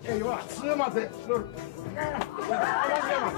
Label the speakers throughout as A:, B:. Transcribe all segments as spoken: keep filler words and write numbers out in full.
A: Eyvah sığmadı. Dur. Alamıyorum.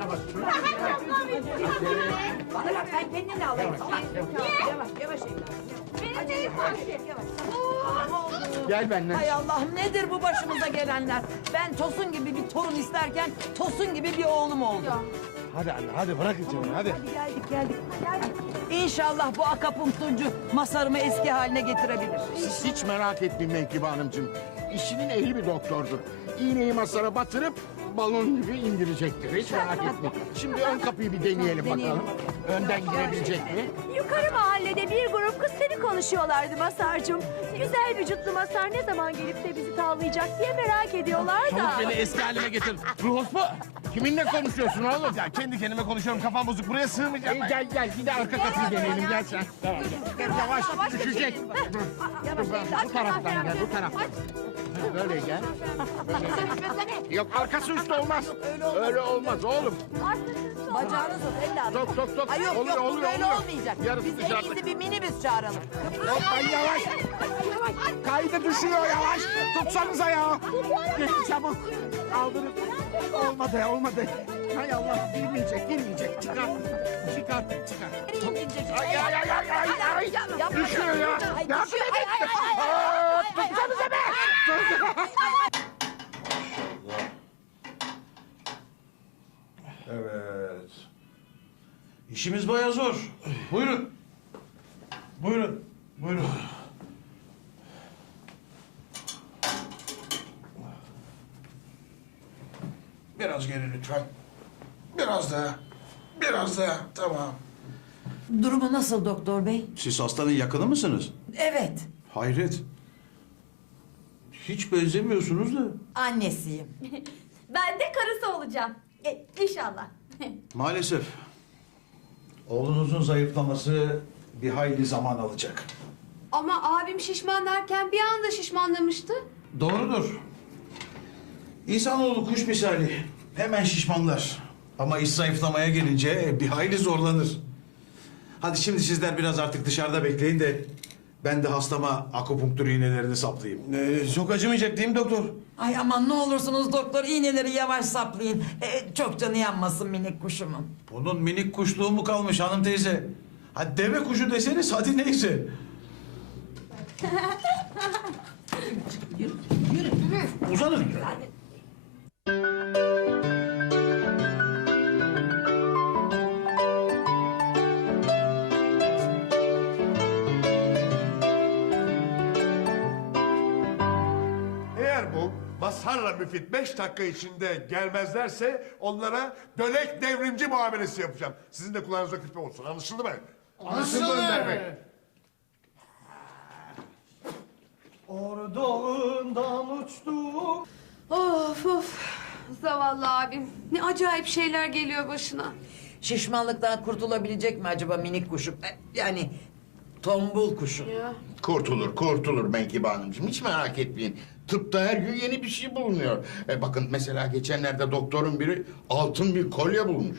B: Bana bak ben kendimle alayım. Yavaş yavaş evladım.
C: Benim de yavaş.
A: Gel benimle.
B: Hay Allah'ım nedir bu başımıza gelenler? Ben Tosun gibi bir torun isterken Tosun gibi bir oğlum oldu.
A: Hadi anne hadi bırakın canım hadi.
B: Hadi geldik geldik. İnşallah bu akapunkturcu Masar'ımı eski haline getirebilir.
A: Siz hiç merak etmeyin Menkıbe Hanımcığım. İşinin ehli bir doktordur. İğneyi masara batırıp balon gibi indirecektir. Hiç merak etmeyin. Şimdi ön kapıyı bir deneyelim bakalım. Önden girebilecek mi?
C: Yukarı mahallede bir grup kız seni konuşuyorlardı Masar'cığım. Güzel vücutlu Masar ne zaman gelip de bizi tavlayacak diye merak ediyorlar da.
D: Çabuk beni eski halime getir. Ruhos mu?
A: Kiminle konuşuyorsun oğlum?
D: Ya kendi kendime konuşuyorum. Kafam bozuk. Buraya sığmayacağım
A: Gel
D: ben.
A: gel gel bir de arka kapıyı deneyelim gel sen. Tamam. Yavaş düşecek.
B: Yavaş evladım.
A: Bu taraftan gel bu taraftan. Böyle gel. Yok arkası üstü olmaz. Öyle olmaz oğlum.
B: Bacağını tut evladım.
A: Sok sok sok.
B: Ay yok
A: Oluyor,
B: yok bu
A: oluyor,
B: böyle
A: oluyor.
B: olmayacak.
A: Yarısı
B: Biz en
A: dışarıda.
B: iyisi bir minibüs çağıralım.
A: Hoppa yavaş. Kaydı düşüyor yavaş. Tutsanıza ya. Gelin çabuk. Kaldırın. Olmadı olmadı. Hay Allah girmeyecek girmeyecek. Çıkar. Çıkar çıkar. Ay ay ay ay ay. ay. Düşüyor ya.
B: Ay,
A: Ne
B: düşüyor.
A: yapayım?
B: Ay, ay, ay, ay,
A: Aa, Tutsanıza be.
E: Evet. İşimiz bayağı zor. Buyurun. Buyurun. Buyurun. Biraz geri lütfen. Biraz daha. Biraz daha. Tamam.
B: Durumu nasıl doktor bey?
E: Siz hastanın yakını mısınız?
B: Evet.
E: Hayret. Hiç benzemiyorsunuz da.
B: Annesiyim.
C: Ben de karısı olacağım. E, inşallah.
E: Maalesef. Oğlunuzun zayıflaması bir hayli zaman alacak.
F: Ama abim şişman derken bir anda şişmanlamıştı.
E: Doğrudur. İnsanoğlu kuş misali. Hemen şişmanlar. Ama iş zayıflamaya gelince bir hayli zorlanır. Hadi şimdi sizler biraz artık dışarıda bekleyin de ben de hastama akupunktur iğnelerini saplayayım.
D: Ee, çok acımayacak değil mi doktor?
B: Ay aman ne olursunuz doktor iğneleri yavaş saplayın. Ee, çok canı yanmasın minik kuşumun.
E: Bunun minik kuşluğu mu kalmış hanım teyze? Hadi deve kuşu deseniz hadi neyse. Uzanın.
G: Eğer bu Mazhar'la Müfit beş dakika içinde gelmezlerse onlara dönek devrimci muamelesi yapacağım. Sizin de kulağınızda küpe olsun. Anlaşıldı mı? Anlaşıldı Önder Bey.
F: Of of. Zavallı abim. Ne acayip şeyler geliyor başına.
B: Şişmanlıktan kurtulabilecek mi acaba minik kuşum? Ee, Yani tombul kuşum.
A: Kurtulur, kurtulur Menkıbe Hanımcığım. Hiç merak etmeyin. Tıpta her gün yeni bir şey bulunuyor. E bakın mesela geçenlerde doktorun biri altın bir kolye bulmuş.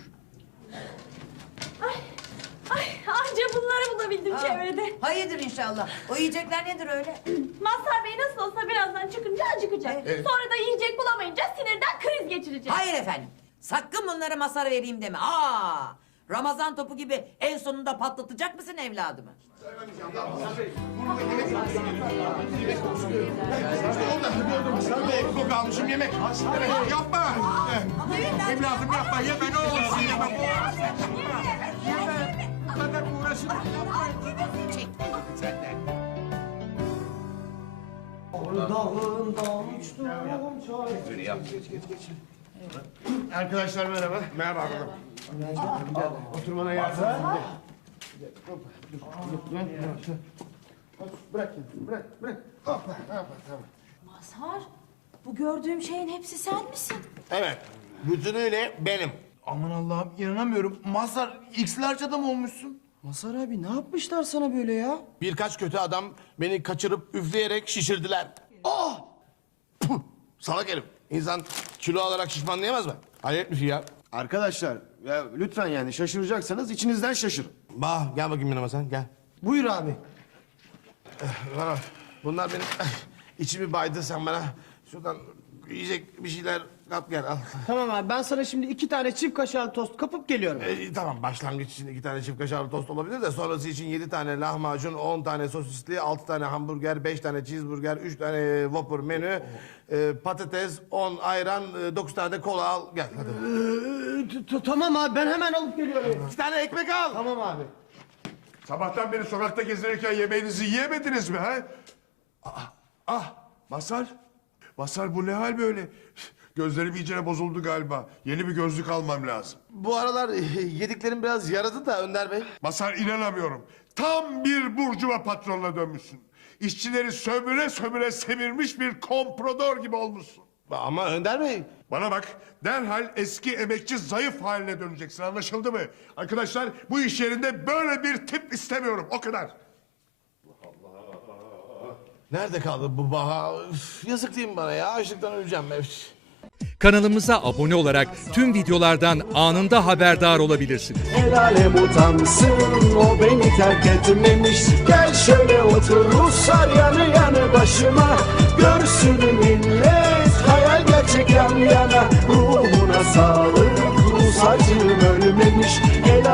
C: Ay anca bunları bulabildim çevrede.
B: Hayırdır inşallah. O yiyecekler nedir öyle?
C: Mazhar Bey nasıl olsa birazdan çıkınca acıkacak.
A: Evet.
C: Sonra da yiyecek bulamayınca sinirden kriz geçirecek.
B: Hayır efendim. Sakın bunları masara vereyim deme. Aa! Ramazan topu gibi en sonunda patlatacak mısın evladımı?
A: Koku almışım yemek. Evet, yapma. Evladım yapma yeme ne olursun yeme. Yeme. Bu kadar uğraşın. Çek senden.
G: Arkadaşlar merhaba. Merhaba hanım. Oturmana yardım edin. Bırak, bırak, bırak. Hoppa, hoppa, tamam.
C: Mazhar bu gördüğüm şeyin hepsi sen misin?
A: Evet. Bütünüyle benim.
D: Aman Allah'ım inanamıyorum. Mazhar X-large adam olmuşsun.
H: Mazhar abi ne yapmışlar sana böyle ya?
D: Birkaç kötü adam beni kaçırıp üfleyerek şişirdiler.
H: Ah!
D: Puh! Salak herif. İnsan kilo alarak şişmanlayamaz mı? Hayret bir şey ya.
H: Arkadaşlar ya lütfen yani şaşıracaksanız içinizden şaşırın.
D: Bah gel bakayım yanıma sen gel.
H: Buyur abi.
D: Bana bunlar benim içimi baydı sen bana şuradan yiyecek bir şeyler kap gel al.
H: Tamam abi ben sana şimdi iki tane çift kaşarlı tost kapıp geliyorum.
D: E, tamam başlangıç için iki tane çift kaşarlı tost olabilir de sonrası için yedi tane lahmacun, on tane sosisli, altı tane hamburger, beş tane cheeseburger, üç tane Whopper menü, e, patates, on ayran, e, dokuz tane de kola al gel hadi.
H: Ee, t- tamam abi ben hemen alıp geliyorum.
D: İki tane ekmek al.
H: Tamam abi.
G: Sabahtan beri sokakta gezinirken yemeğinizi yiyemediniz mi ha? Ah, ah Mazhar. Mazhar bu ne hal böyle? Gözlerim iyicene bozuldu galiba. Yeni bir gözlük almam lazım.
D: Bu aralar e, yediklerim biraz yaradı da Önder Bey.
G: Mazhar inanamıyorum. Tam bir burcuva patronuna dönmüşsün. İşçileri sömüre sömüre semirmiş bir komprador gibi olmuşsun.
D: Ama Önder Bey.
G: Bana bak, derhal eski emekçi zayıf haline döneceksin, anlaşıldı mı? Arkadaşlar, bu iş yerinde böyle bir tip istemiyorum, o kadar.
D: Nerede kaldı bu Baha? Üf, yazık değil mi bana ya? Açlıktan öleceğim ben.
I: Kanalımıza abone olarak tüm videolardan anında haberdar olabilirsiniz.
J: El alem utansın o beni terk etmemiş. Gel şöyle otur Ruslar yanı yanı başıma. Görsün millet hayal gerçek yan yana. Ruhuna sağlık Rus acım ölmemiş. El